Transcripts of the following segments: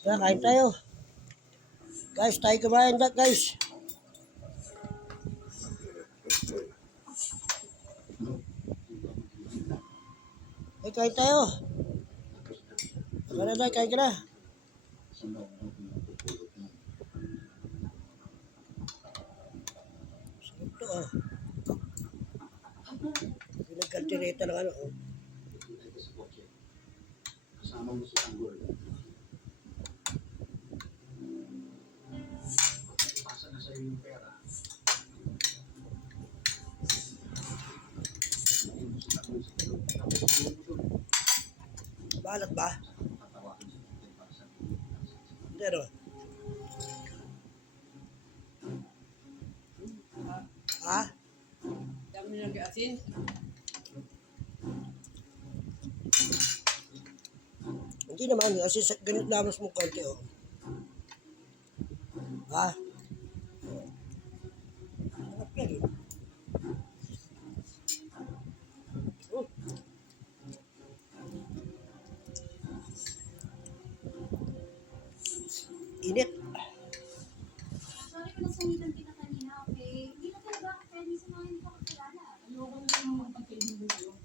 Kaya kain tayo. Guys, tayo kumain na guys. Ay, kain tayo. Kain na, kain ka na. Sarap to oh. Pinagkaltireta ng ano oh. Kasama mo si Tanggol. Pasa na sa'yo yung pera. Balat ba? Hindi no? Ha? Dami nilang asin. Hindi naman, kasi ganit lamas mo konti oh. Ha? Sarap yan eh. Init. Sorry ko nasungitan kita kanina, okay? Hindi na talaga ako pwede sa mga hindi ko kakilala. Ayoko na yung mga pagkainin mo yun.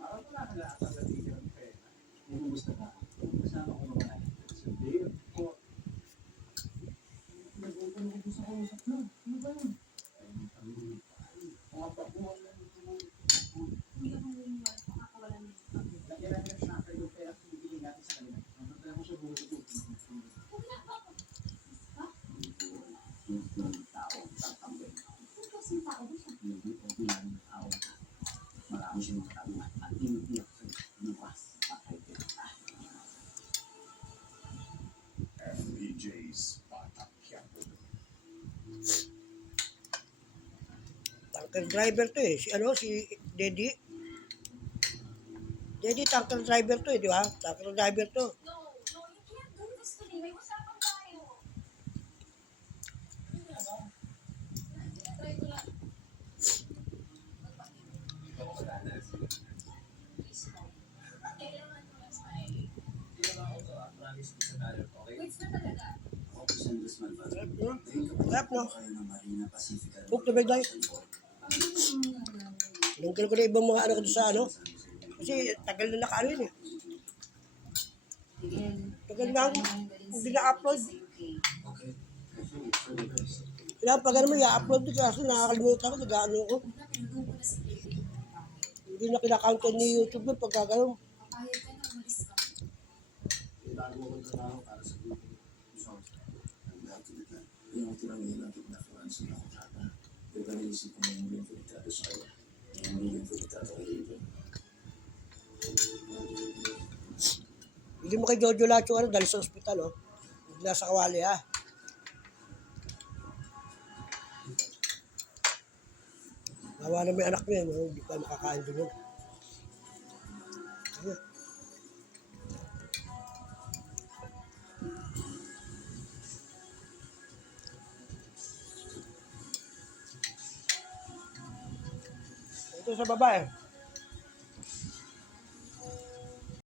Parang wala ka lahat ang nabigyan ng pera. Kung gusto ka, kasama ko naman ay sabihin ko. Nag-open ako sa kausap mo. Ano ba yun? Mga pakuhan lang ito. Hindi ako naniniwala sa makakawalan nito. Lagyan natin ang shopper yung pera kung bibili natin sa kanila. Ang pagkala ko sa buhay ko. Huwag na ako. Ha? Tao, tatambay. Kung kasing tao ba siya? Hindi o bilang tao. Marami siyang katanungan at hindi ako sa luwas. FPJ's Batak Quiapo. Tanker driver to eh. Si ano, si Daddy. Daddy, tanker driver to eh, di ba? Tanker driver to. No, you can't do this to me. May usapan tayo. Try ko lang. Kailangan ko lang smile. Wait na talaga. Sarap no? Book to bed tayo. Tinanggal ko na ibang mga ano ko sa ano. Kasi tagal na naka-ano yun eh. Tagal na ako, hindi na-upload. Kailangan pag ano mo, i-upload ko kasi nakakalimutan ko, nag-ano ko. Hindi na kinakauntan ni YouTube yung pagkagano. Papayag ka na, umalis ka. Bago ko trabaho para sa grupo. So, ang dati na yung tirang ilang na sa kontrata. Pero naisip ko na yung limitado sa kanya. Hindi yung limitado kay Ivan. Hindi mo kay Jojo lahat yung ano, dahil sa ospital oh. Hindi nasa kawali ha. Nawa na may anak mo yan, oh. Hindi pa makakain din yun. Ayan. Ito sa baba eh.